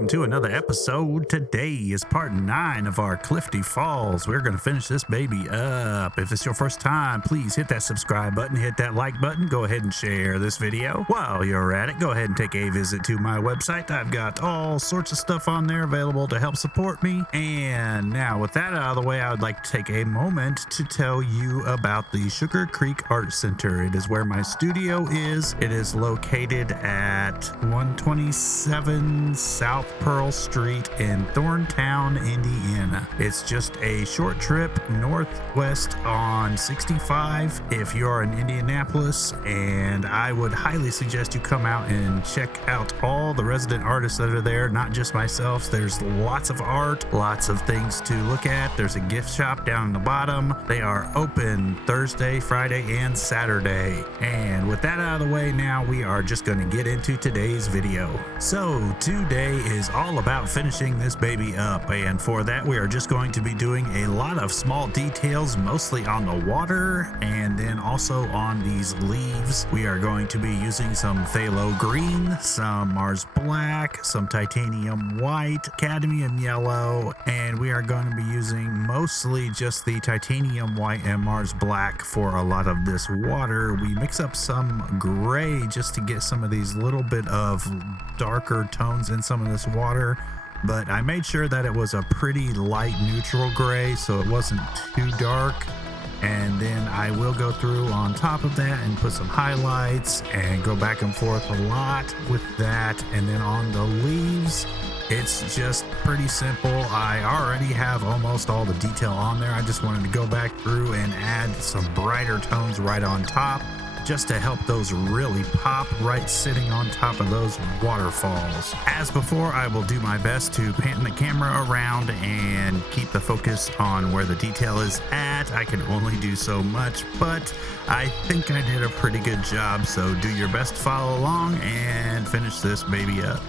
welcome to another episode. Today is part 9 of our Clifty Falls. We're going to finish this baby up. If it's your first time, please hit that subscribe button, hit that like button, go ahead and share this video. While you're at it, go ahead and take a visit to my website. I've got all sorts of stuff on there available to help support me. And now with that out of the way, I would like to take a moment to tell you about the Sugar Creek Art Center. It is where my studio is. It is located at 127 South Pearl Street in Thorntown, Indiana. It's just a short trip northwest on 65 if you're in Indianapolis, and I would highly suggest you come out and check out all the resident artists that are there, not just myself. There's lots of art, lots of things to look at. There's a gift shop down in the bottom. They are open Thursday, Friday, and Saturday. And with that out of the way, now we are just going to get into today's video. So today is all about finishing this baby up, and for that we are just going to be doing a lot of small details, mostly on the water and then also on these leaves. We are going to be using some phthalo green, some Mars black, some titanium white, cadmium yellow, and we are going to be using mostly just the titanium white and Mars black for a lot of this water. We mix up some gray just to get some of these little bit of darker tones in some of this water, but I made sure that it was a pretty light neutral gray so it wasn't too dark. And then I will go through on top of that and put some highlights and go back and forth a lot with that. And then on the leaves, it's just pretty simple. I already have almost all the detail on there. I just wanted to go back through and add some brighter tones right on top, just to help those really pop right sitting on top of those waterfalls. As before, I will do my best to pan the camera around and keep the focus on where the detail is at. I can only do so much, but I think I did a pretty good job, so do your best to follow along and finish this baby up.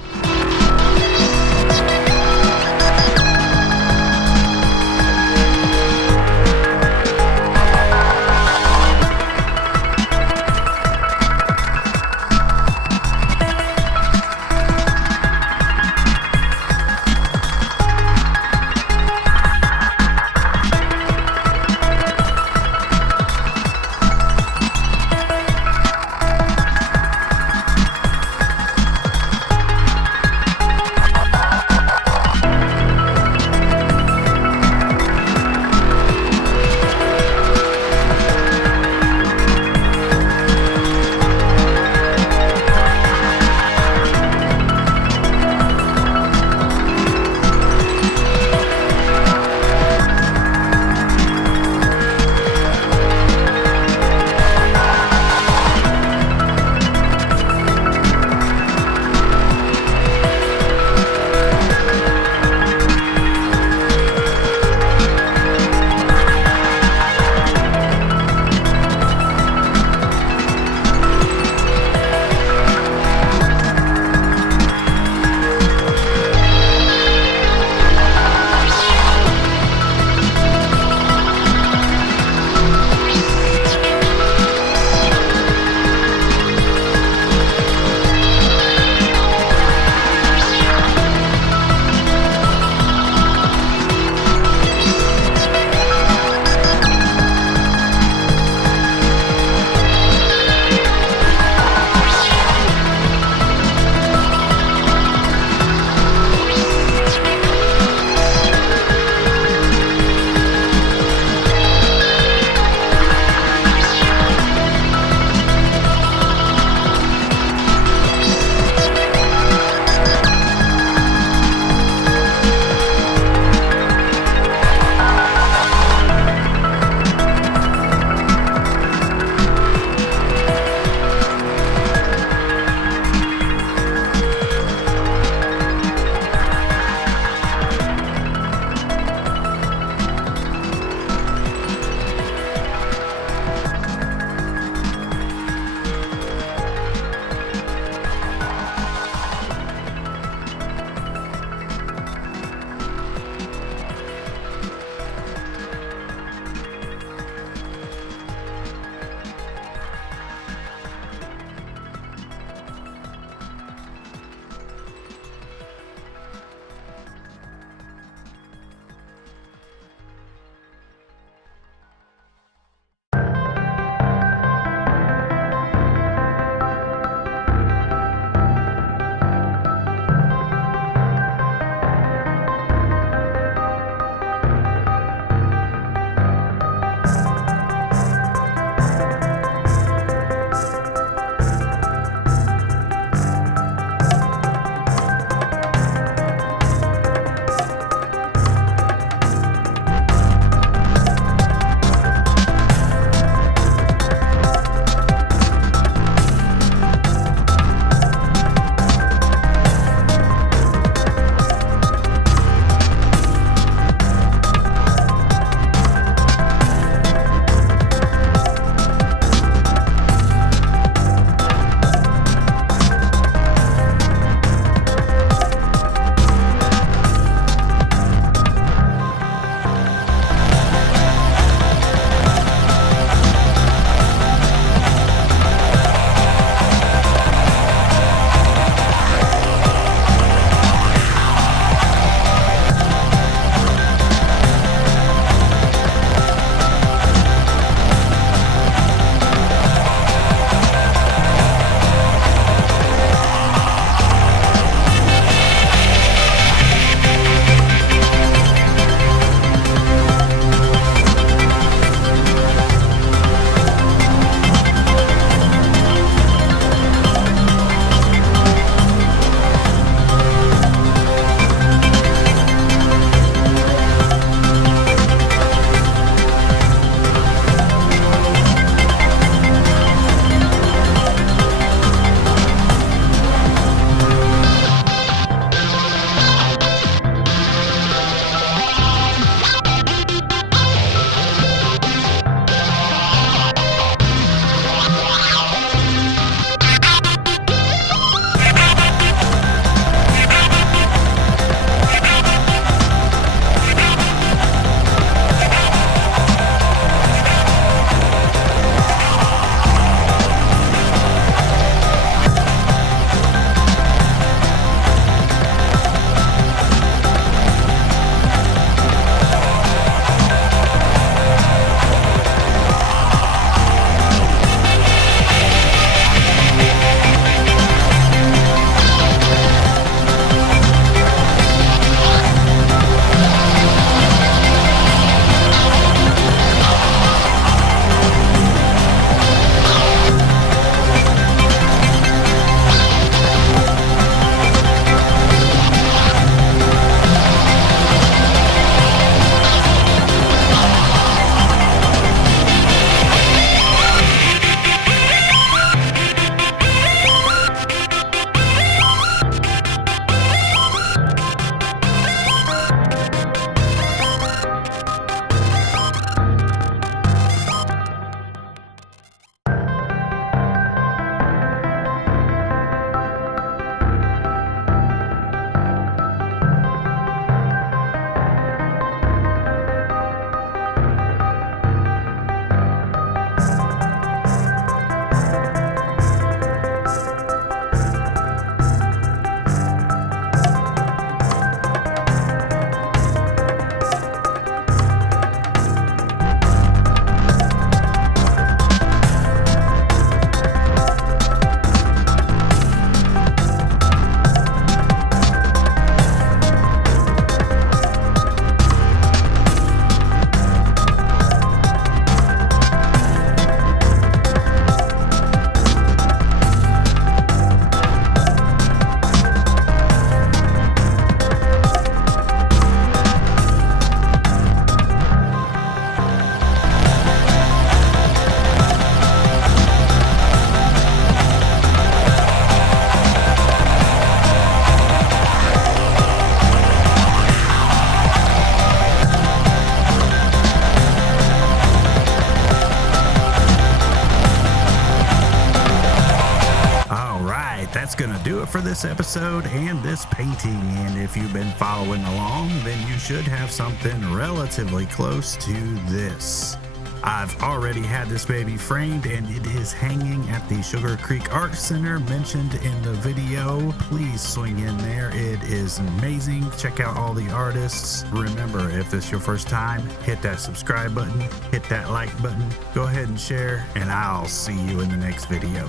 do it for this episode and this painting. And if you've been following along, then you should have something relatively close to this. I've already had this baby framed and it is hanging at the Sugar Creek Art Center mentioned in the video. Please swing in there. It is amazing. Check out all the artists. Remember, if this is your first time, hit that subscribe button, hit that like button, go ahead and share, and I'll see you in the next video.